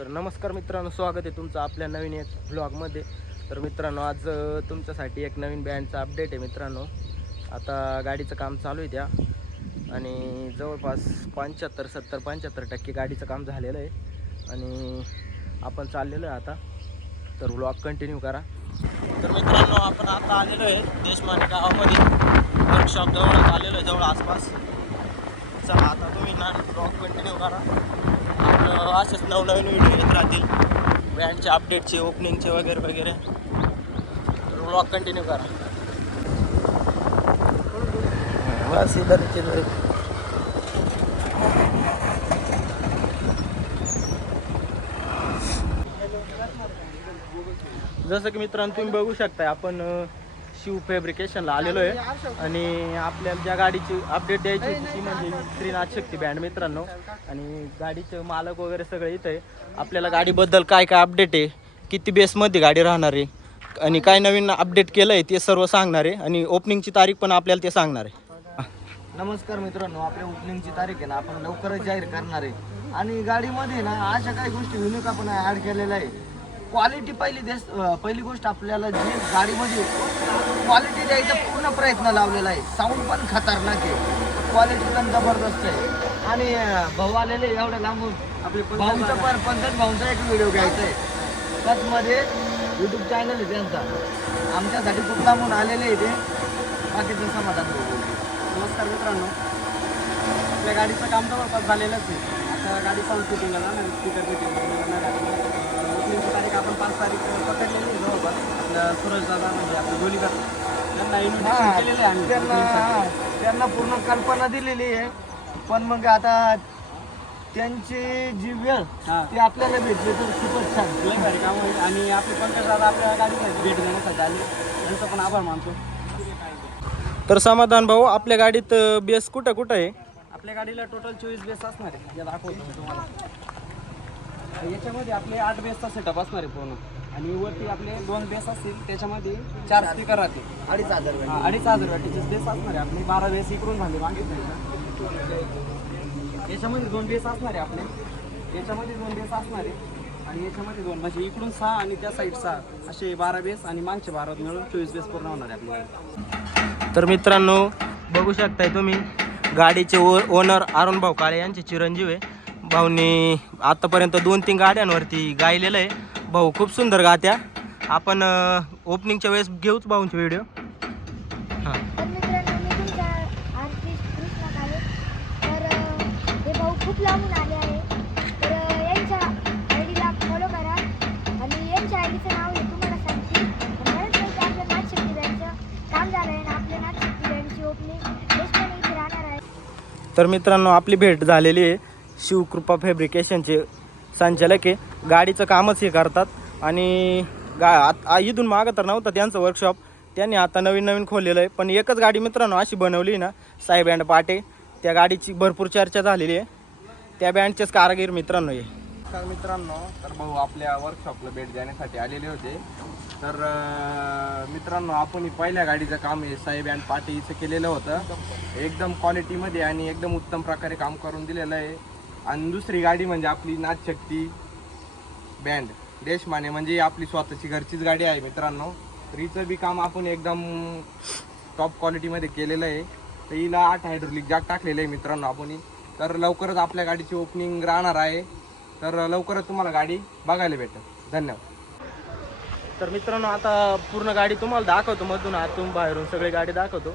तर नमस्कार मित्रांनो, स्वागत आहे तुमचं आपल्या नवीन एक व्लॉगमध्ये. तर मित्रांनो, आज तुमच्यासाठी एक नवीन बँडचा अपडेट आहे. मित्रांनो, आता गाडीचं काम चालू आहे त्या आणि जवळपास 75-70-75% गाडीचं काम झालेलं आहे आणि आपण चाललेलो आहे आता. तर व्लॉग कंटिन्यू करा. तर मित्रांनो, आपण आता आलेलो आहे देशमाने गावामध्ये, वर्कशॉप जवळ आलेलो आहे, जवळ आसपास. चला आता तुम्ही ना व्लॉग कंटिन्यू करा. आपलं असेच नवनवीन व्हिडिओ येत राहतील बँडचे अपडेटचे, ओपनिंगचे वगैरे वगैरे. तर व्लॉग कंटिन्यू करा. बस इधरचे जसं की मित्रांनो तुम्ही बघू शकताय, आपण शिव फॅब्रिकेशनला आलेलो आहे आणि आपल्याला ज्या गाडीची अपडेट द्यायची होती ती म्हणजे श्रीनाथ शक्ती बँड मित्रांनो. आणि गाडीचे मालक वगैरे सगळे इथं आहे. आपल्याला गाडीबद्दल काय काय अपडेट आहे, किती बेसमध्ये गाडी राहणार आहे आणि काय नवीन अपडेट केलं आहे ते सर्व सांगणार आहे आणि ओपनिंगची तारीख पण आपल्याला ते सांगणार आहे. नमस्कार मित्रांनो, आपल्या ओपनिंगची तारीख आहे ना आपण लवकरच जाहीर करणार आहे. आणि गाडीमध्ये ना अशा काही गोष्टी युनिक आपण ॲड केलेल्या आहे. क्वालिटी पहिली गोष्ट, आपल्याला जी गाडीमध्ये क्वालिटी द्यायचा पूर्ण प्रयत्न लावलेला आहे. साऊंड पण खतरनाक आहे, क्वालिटी पण जबरदस्त आहे. आणि भाऊ आलेले एवढ्या लांबून, आपले भाऊंचा पण पंकज भाऊंचा एक व्हिडिओ घ्यायचा आहे. कचमध्ये यूट्यूब चॅनल आहे त्यांचा. आमच्यासाठी खूप लांबून आलेले आहे ते. बाकीचं समाधान बघू. नमस्कार मित्रांनो, आपल्या गाडीचं काम जवळपास झालेलंच आहे. आता गाडी साऊंड शूटिंगला जाणार, स्पीकर फिटिंग. ओपनिंगची तारीख आपण 5 तारीख पकडलेली आहे जवळपास. आपल्या सूरज दादा म्हणजे आपले डोलीकर त्यांना इन्व्हिटेशन केलेलं आहे आम्ही. त्यांना पूर्ण कल्पना दिलेली आहे. पण मग आता त्यांची जी वेळ ती आपल्याला भेटली तर खूपच छान. लय भारी काम होईल. आणि आपले पंकज दादा आपल्या गाडीला भेट देण्यासाठी आले, त्यांचा पण आभार मानतो. तर समाधान भाऊ, आपल्या गाडीत बेस कुठं कुठं आहे? आपल्या गाडीला टोटल 24 बेस असणार आहे. जे दाखवतो मी तुम्हाला. याच्यामध्ये आपले 8 बेसचा सेटअप असणार आहे पूर्ण. आणि वरती आपले 2 बेस असतील, त्याच्यामध्ये 4 स्पीकर राहतील. 2,500 वॅटचे बेस असणार आहे आपले. 12 बेस इकडून झाले मागितले. याच्यामध्ये 2 बेस असणार आहे आपले. याच्यामध्ये 2 बेस असणार आहे आणि याच्यामध्ये 2, म्हणजे इकडून 6 आणि त्या साईड 6, असे 12 बेस आणि मागचे 12 मिळून 24 बेस पूर्ण होणार आहे आपल्याला. तर मित्रांनो बघू शकताय तुम्ही, गाडीचे ओनर अरुण भाऊ काळे यांचे चिरंजीव आहे. भाऊनी आतापर्यंत 2-3 गाड्यांवरती गायलेलं आहे. भाऊ खूप सुंदर गात्या. आपण ओपनिंगच्या वेळेस घेऊच भाऊंचे व्हिडिओ. हां, तर मित्रांनो, मी तुमचा आर्टिस्ट कृष्णा काळे. तर हे भाऊ खूप लांबून आले आहे. तर यांच्या आयडीला फॉलो करा आणि यांच्या आयडीचं नाव हे तुम्हाला सांगतील. बऱ्याच पैकी आपल्या नाथशक्ती बँडचं काम झालं आहे आणि आपल्या नाथशक्ती बँडची ओपनिंग देशपांडे इथे राहणार आहे. तर मित्रांनो आपली भेट झालेली आहे. शिवकृपा फॅब्रिकेशनचे संचालक आहे. गाडीचं कामच हे करतात आणि इथून मागं तर नव्हतं त्यांचं वर्कशॉप, त्यांनी आता नवीन खोललेलं आहे. पण एकच गाडी मित्रांनो अशी बनवली ना, साई बँड पाटे, त्या गाडीची भरपूर चर्चा झालेली आहे. त्या बँडचेच कारागीर मित्रांनो हे. नमस्कार मित्रांनो, तर भाऊ आपल्या वर्कशॉपला भेट देण्यासाठी आलेले होते. तर मित्रांनो, आपण पहिल्या गाडीचं काम हे साई बँड पाटे इथं केलेलं होतं. एकदम क्वालिटीमध्ये आणि एकदम उत्तम प्रकारे काम करून दिलेलं आहे. आणि दुसरी गाडी म्हणजे आपली नाथशक्ती बँड देशमाने, म्हणजे आपली स्वतःची घरचीच गाडी आहे मित्रांनो. तर हिचं बी काम आपण एकदम टॉप क्वालिटीमध्ये केलेलं आहे. तर हिला 8 हायड्रोलिक जॅक टाकलेलं आहे मित्रांनो आपण. तर लवकरच आपल्या गाडीची ओपनिंग राहणार आहे. तर लवकरच तुम्हाला गाडी बघायला भेटेल. धन्यवाद. तर मित्रांनो आता पूर्ण गाडी तुम्हाला दाखवतो, मधून आतून बाहेरून सगळी गाडी दाखवतो.